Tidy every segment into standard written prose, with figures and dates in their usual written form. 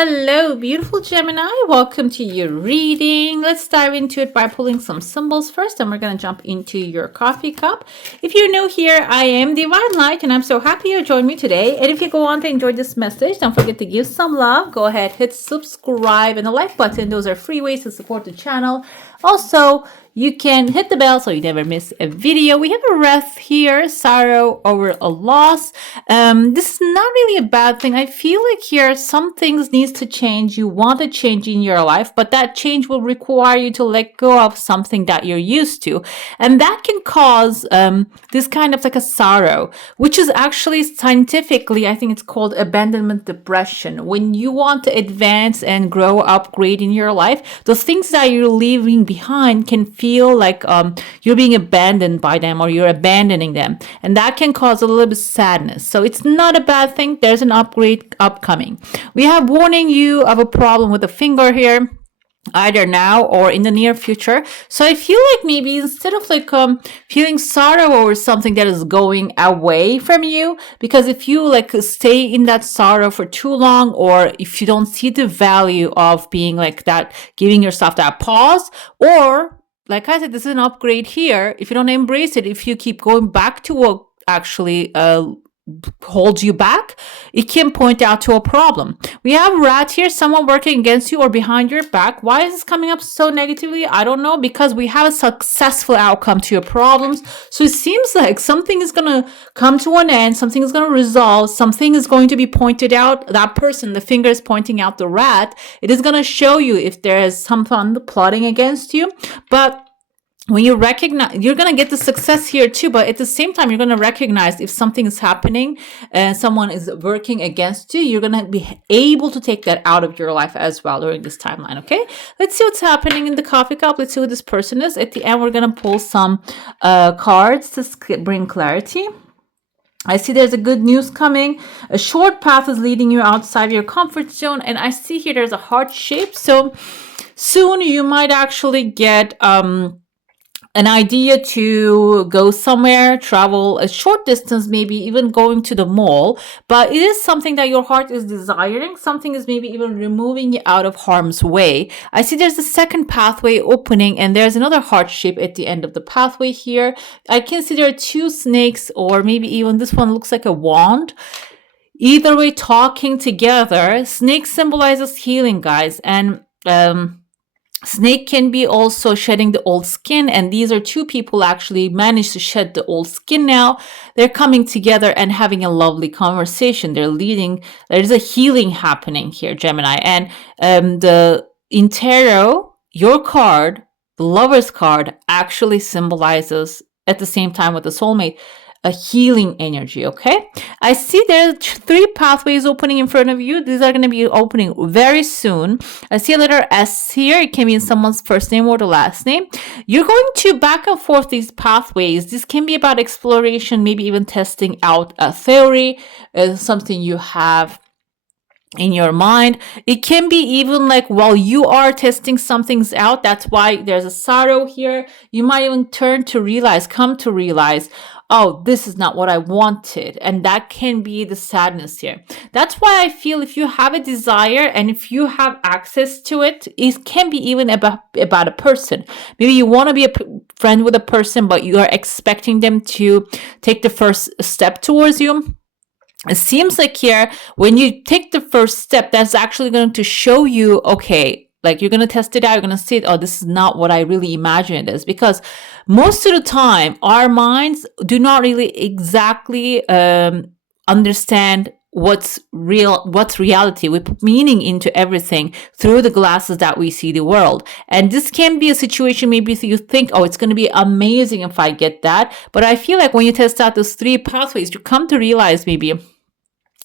Hello, beautiful Gemini. Welcome to your reading. Let's dive into it by pulling some symbols first, and we're going to jump into your coffee cup. If you're new here, I am Divine Light, and I'm so happy you joined me today. And if you go on to enjoy this message, don't forget to give some love. Go ahead, hit subscribe and the like button. Those are free ways to support the channel. Also, you can hit the bell so you never miss a video. We have a wreath here, sorrow over a loss. This is not really a bad thing. I feel like here some things needs to change. You want a change in your life, but that change will require you to let go of something that you're used to. And that can cause this kind of like a sorrow, which is actually scientifically, I think it's called abandonment depression. When you want to advance and grow, upgrade in your life, those things that you're leaving behind can feel like you're being abandoned by them or you're abandoning them. And that can cause a little bit of sadness. So it's not a bad thing. There's an upgrade upcoming. We have warning you of a problem with the finger here, either now or in the near future. So I feel like maybe instead of like feeling sorrow over something that is going away from you, because if you like stay in that sorrow for too long, or if you don't see the value of being like that, giving yourself that pause, or like I said, this is an upgrade here. If you don't embrace it, if you keep going back to what actually holds you back, it can point out to a problem. We have rat here, someone working against you or behind your back. Why is this coming up so negatively? I don't know, because we have a successful outcome to your problems. So it seems like something is going to come to an end, something is going to resolve, something is going to be pointed out. That person, the finger is pointing out the rat. It is going to show you if there is someone plotting against you. But when you recognize, you're going to get the success here too, but at the same time, you're going to recognize if something is happening and someone is working against you, you're going to be able to take that out of your life as well during this timeline, okay? Let's see what's happening in the coffee cup. Let's see who this person is. At the end, we're going to pull some cards to bring clarity. I see there's a good news coming. A short path is leading you outside your comfort zone, and I see here there's a heart shape. So soon you might actually get an idea to go somewhere, travel a short distance, maybe even going to the mall, but it is something that your heart is desiring. Something is maybe even removing you out of harm's way. I see there's a second pathway opening, and there's another heart shape at the end of the pathway here. I can see there are two snakes, or maybe even this one looks like a wand. Either way, talking together. Snake symbolizes healing, guys, and snake can be also shedding the old skin, and these are two people actually managed to shed the old skin now. They're coming together and having a lovely conversation. There's a healing happening here, Gemini. And in tarot, your card, the Lover's card, actually symbolizes at the same time with the soulmate, a healing energy, okay? I see there are three pathways opening in front of you. These are going to be opening very soon. I see a letter S here. It can be in someone's first name or the last name. You're going to back and forth these pathways. This can be about exploration, maybe even testing out a theory, something you have in your mind. It can be even like while you are testing some things out. That's why there's a sorrow here. You might even come to realize, oh, this is not what I wanted. And that can be the sadness here. That's why I feel if you have a desire and if you have access to it, it can be even about a person. Maybe you want to be a friend with a person, but you are expecting them to take the first step towards you. It seems like here, when you take the first step, that's actually going to show you, okay, like you're going to test it out. You're going to see, oh, this is not what I really imagined it is. Because most of the time, our minds do not really exactly understand what's reality. We put meaning into everything through the glasses that we see the world. And this can be a situation, maybe you think, oh, it's going to be amazing if I get that. But I feel like when you test out those three pathways, you come to realize maybe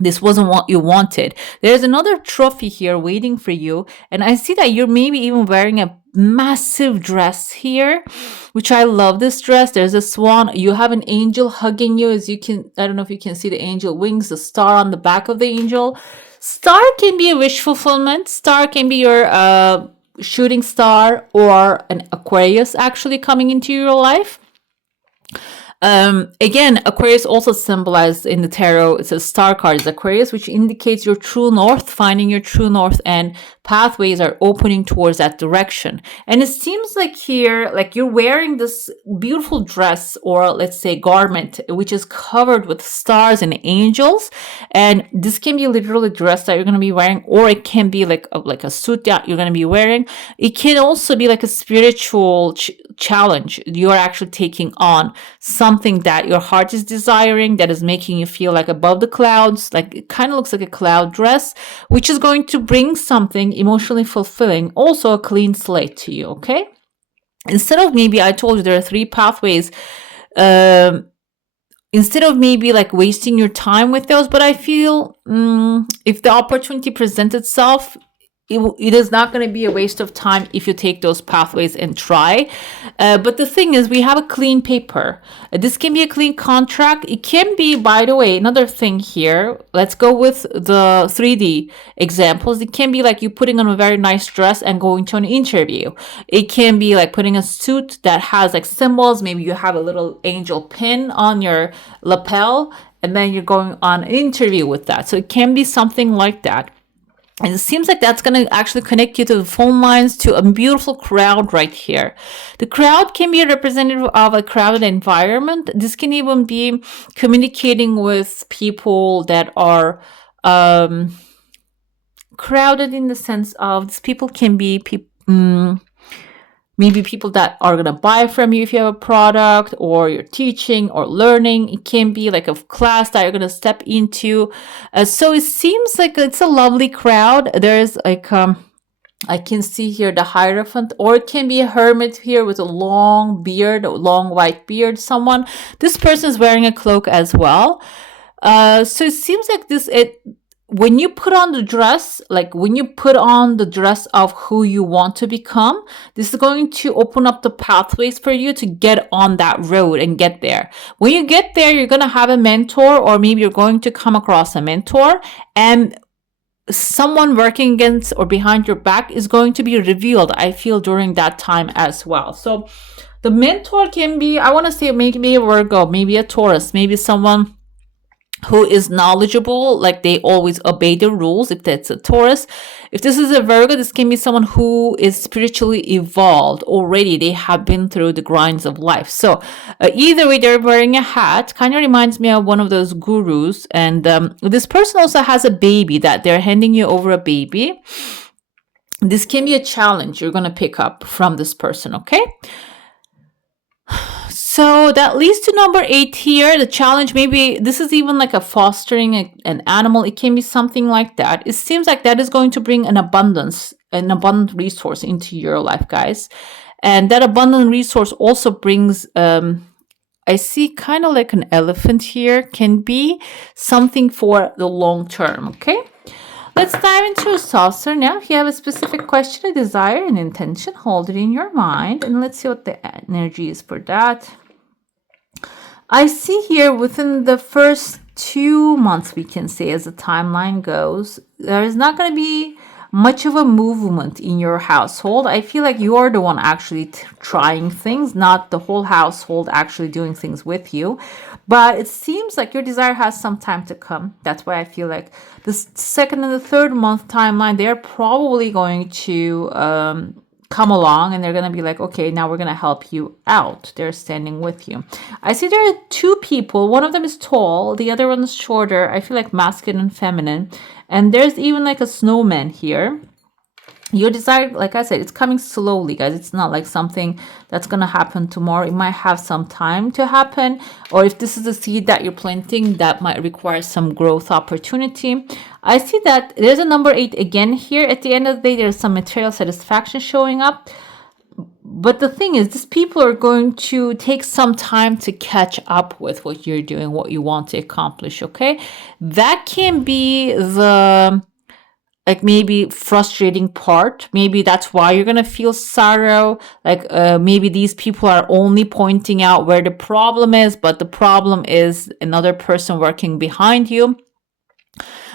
this wasn't what you wanted. There's another trophy here waiting for you. And I see that you're maybe even wearing a massive dress here, which I love this dress. There's a swan. You have an angel hugging you, I don't know if you can see the angel wings, the star on the back of the angel. Star can be a wish fulfillment. Star can be your shooting star or an Aquarius actually coming into your life. Again, Aquarius also symbolized in the tarot. It's a star card, is Aquarius, which indicates your true north, finding your true north, and pathways are opening towards that direction. And it seems like here, like you're wearing this beautiful dress, or let's say garment, which is covered with stars and angels. And this can be literally a dress that you're going to be wearing, or it can be like a suit that you're going to be wearing. It can also be like a spiritual challenge. You're actually taking on something that your heart is desiring, that is making you feel like above the clouds, like it kind of looks like a cloud dress, which is going to bring something emotionally fulfilling, also a clean slate to you. Okay, instead of, maybe I told you there are 3 pathways, instead of maybe like wasting your time with those, but I feel if the opportunity presents itself, it is not going to be a waste of time if you take those pathways and try. But the thing is, we have a clean paper. This can be a clean contract. It can be, by the way, another thing here. Let's go with the 3D examples. It can be like you putting on a very nice dress and going to an interview. It can be like putting a suit that has like symbols. Maybe you have a little angel pin on your lapel, and then you're going on an interview with that. So it can be something like that. And it seems like that's going to actually connect you to the phone lines, to a beautiful crowd right here. The crowd can be a representative of a crowded environment. This can even be communicating with people that are crowded, in the sense of these people can be maybe people that are going to buy from you if you have a product, or you're teaching or learning. It can be like a class that you're going to step into. So it seems like it's a lovely crowd. There's like, I can see here the Hierophant, or it can be a hermit here with a long beard, a long white beard. This person is wearing a cloak as well. So it seems like when you put on the dress, like when you put on the dress of who you want to become, this is going to open up the pathways for you to get on that road and get there. When you get there, you're going to have a mentor, or maybe you're going to come across a mentor, and someone working against or behind your back is going to be revealed, I feel, during that time as well. So the mentor can be, I want to say, maybe a Virgo, maybe a Taurus, maybe someone who is knowledgeable, like they always obey the rules, if that's a Taurus. If this is a Virgo, this can be someone who is spiritually evolved already. They have been through the grinds of life. So either way, they're wearing a hat. Kind of reminds me of one of those gurus. And this person also has a baby, that they're handing you over a baby. This can be a challenge you're going to pick up from this person, okay? So that leads to number 8 here, the challenge. Maybe this is even like a fostering an animal. It can be something like that. It seems like that is going to bring an abundant resource into your life, guys. And that abundant resource also brings, I see kind of like an elephant here, can be something for the long term, okay? Let's dive into a saucer now. If you have a specific question, a desire, an intention, hold it in your mind, and let's see what the energy is for that. I see here within the first 2 months, we can say, as the timeline goes, there is not going to be much of a movement in your household. I feel like you're the one actually trying things, not the whole household actually doing things with you. But it seems like your desire has some time to come. That's why I feel like the second and the third month timeline, they're probably going to come along, and they're going to be like, okay, now we're going to help you out. They're standing with you. I see there are 2 people. One of them is tall. The other one is shorter. I feel like masculine and feminine. And there's even like a snowman here. Your desire, like I said, it's coming slowly, guys. It's not like something that's going to happen tomorrow. It might have some time to happen. Or if this is a seed that you're planting, that might require some growth opportunity. I see that there's a number 8 again here. At the end of the day, there's some material satisfaction showing up. But the thing is, these people are going to take some time to catch up with what you're doing, what you want to accomplish, okay? That can be the like maybe frustrating part. Maybe that's why you're going to feel sorrow. Like maybe these people are only pointing out where the problem is, but the problem is another person working behind you.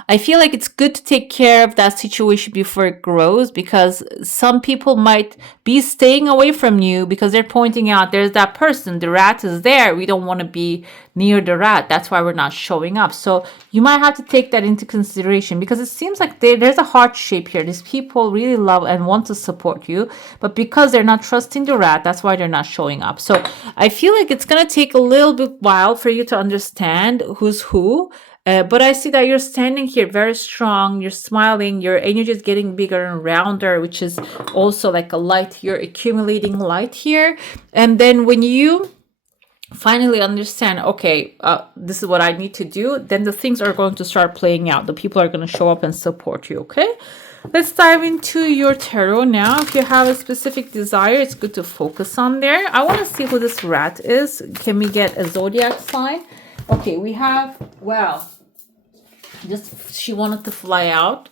I feel like it's good to take care of that situation before it grows, because some people might be staying away from you because they're pointing out there's that person, the rat is there. We don't want to be near the rat. That's why we're not showing up. So you might have to take that into consideration, because it seems like there's a heart shape here. These people really love and want to support you, but because they're not trusting the rat, that's why they're not showing up. So I feel like it's going to take a little bit while for you to understand who's who. But I see that you're standing here very strong. You're smiling. Your energy is getting bigger and rounder, which is also like a light. You're accumulating light here. And then when you finally understand, okay, this is what I need to do, then the things are going to start playing out. The people are going to show up and support you, okay? Let's dive into your tarot now. If you have a specific desire, it's good to focus on there. I want to see who this rat is. Can we get a zodiac sign? Okay, we have, well, just she wanted to fly out.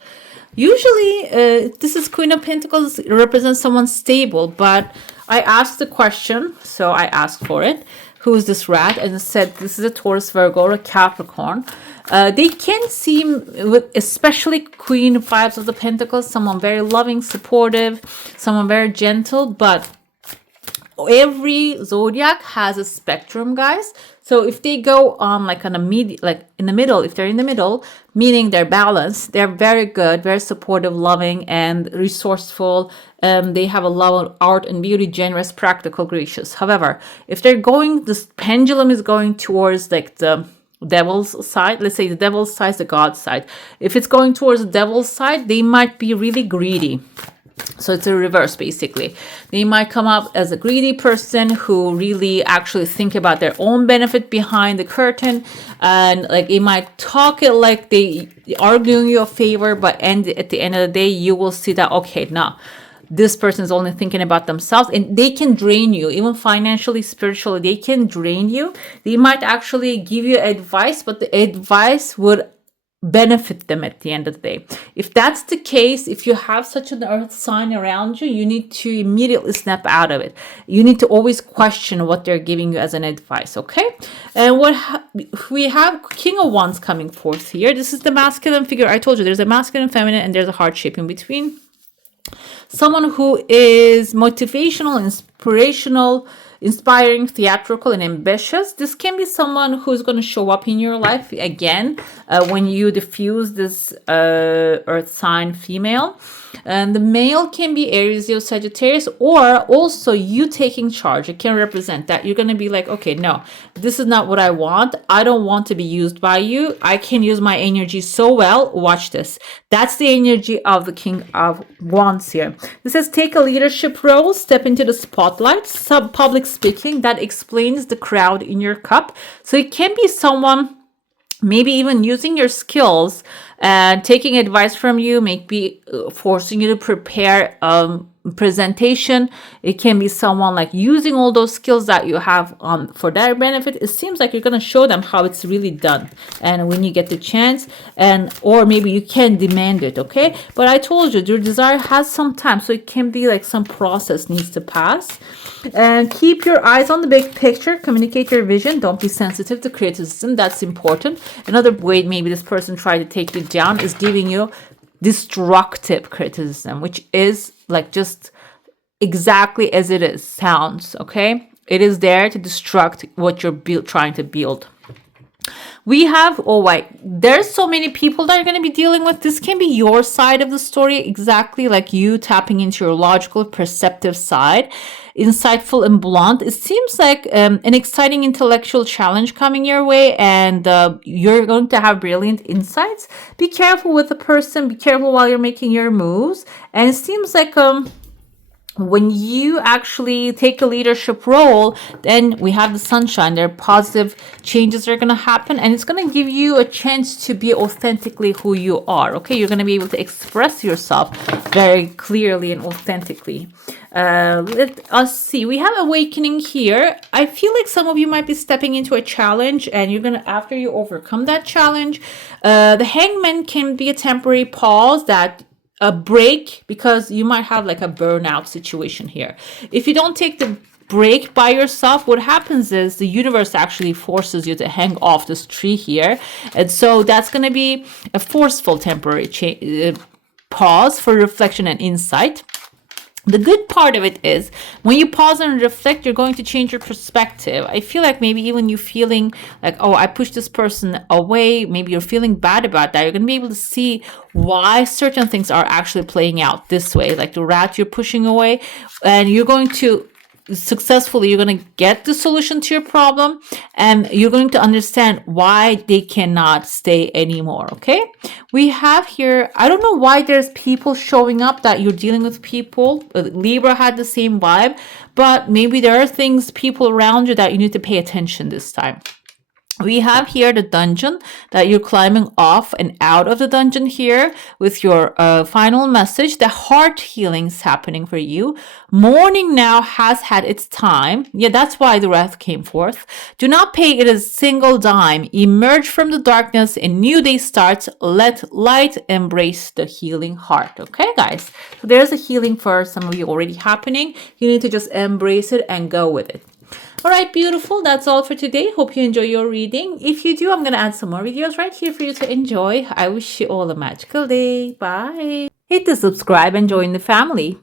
Usually, this is Queen of Pentacles. It represents someone stable, but I asked the question, so I asked for it. Who is this rat? And it said this is a Taurus, Virgo, or a Capricorn. They can seem, with especially Queen vibes of the Pentacles, someone very loving, supportive, someone very gentle, but every zodiac has a spectrum, guys. So if they go on like on a like in the middle, if they're in the middle, meaning they're balanced, they're very good, very supportive, loving, and resourceful. They have a love of art and beauty, generous, practical, gracious. However, if they're going, this pendulum is going towards like the devil's side. Let's say the devil's side is the God side. If it's going towards the devil's side, they might be really greedy. So it's a reverse, basically. They might come up as a greedy person who really actually think about their own benefit behind the curtain, and like it might talk it like they are doing you a favor, but at the end of the day, you will see that, okay, no, this person is only thinking about themselves, and they can drain you, even financially, spiritually. They can drain you. They might actually give you advice, but the advice would benefit them at the end of the day. If that's the case, if you have such an earth sign around you, you need to immediately snap out of it. You need to always question what they're giving you as an advice, okay? And we have King of Wands coming forth here. This is the masculine figure. I told you there's a masculine, feminine, and there's a heart shape in between. Someone who is motivational, inspirational, inspiring, theatrical, and ambitious. This can be someone who's going to show up in your life again when you diffuse this earth sign female. And the male can be Aries, Leo, Sagittarius, or also you taking charge. It can represent that you're going to be like, okay, no, this is not what I want. I don't want to be used by you. I can use my energy so well. Watch this. That's the energy of the King of Wands here. This says take a leadership role, step into the spotlight, public speaking. That explains the crowd in your cup. So it can be someone maybe even using your skills and taking advice from you, maybe forcing you to prepare presentation. It can be someone like using all those skills that you have for their benefit. It seems like you're going to show them how it's really done, and when you get the chance, and or maybe you can demand it, okay? But I told you your desire has some time, so it can be like some process needs to pass. And keep your eyes on the big picture, communicate your vision, don't be sensitive to criticism. That's important. Another way maybe this person tried to take you down is giving you destructive criticism, which is like just exactly as it is sounds, okay? It is there to destruct what you're trying to build. We have, oh wait, there's so many people that are going to be dealing with. This can be your side of the story, exactly like you tapping into your logical, perceptive side, insightful and blunt. It seems like an exciting intellectual challenge coming your way, and you're going to have brilliant insights. Be careful with the person. Be careful while you're making your moves. And it seems like when you actually take a leadership role, then we have the sunshine. There are positive changes that are going to happen, and it's going to give you a chance to be authentically who you are, okay? You're going to be able to express yourself very clearly and authentically. Let us see. We have awakening here. I feel like some of you might be stepping into a challenge, and you're going to, after you overcome that challenge, the hangman can be a temporary pause, that a break, because you might have like a burnout situation here. If you don't take the break by yourself, what happens is the universe actually forces you to hang off this tree here. And so that's going to be a forceful temporary pause for reflection and insight. The good part of it is when you pause and reflect, you're going to change your perspective. I feel like maybe even you feeling like, oh, I pushed this person away, maybe you're feeling bad about that. You're going to be able to see why certain things are actually playing out this way, like the rat you're pushing away, and you're going to you're going to get the solution to your problem, and you're going to understand why they cannot stay anymore. Okay, we have here, I don't know why there's people showing up that you're dealing with people. Libra had the same vibe, but maybe there are things, people around you that you need to pay attention this time. We have here the dungeon that you're climbing off and out of the dungeon here with your final message. The heart healing is happening for you. Mourning now has had its time. Yeah, that's why the wrath came forth. Do not pay it a single dime. Emerge from the darkness. A new day starts. Let light embrace the healing heart. Okay, guys? So there's a healing for some of you already happening. You need to just embrace it and go with it. All right, beautiful. That's all for today. Hope you enjoy your reading. If you do, I'm going to add some more videos right here for you to enjoy. I wish you all a magical day. Bye. Hit the subscribe and join the family.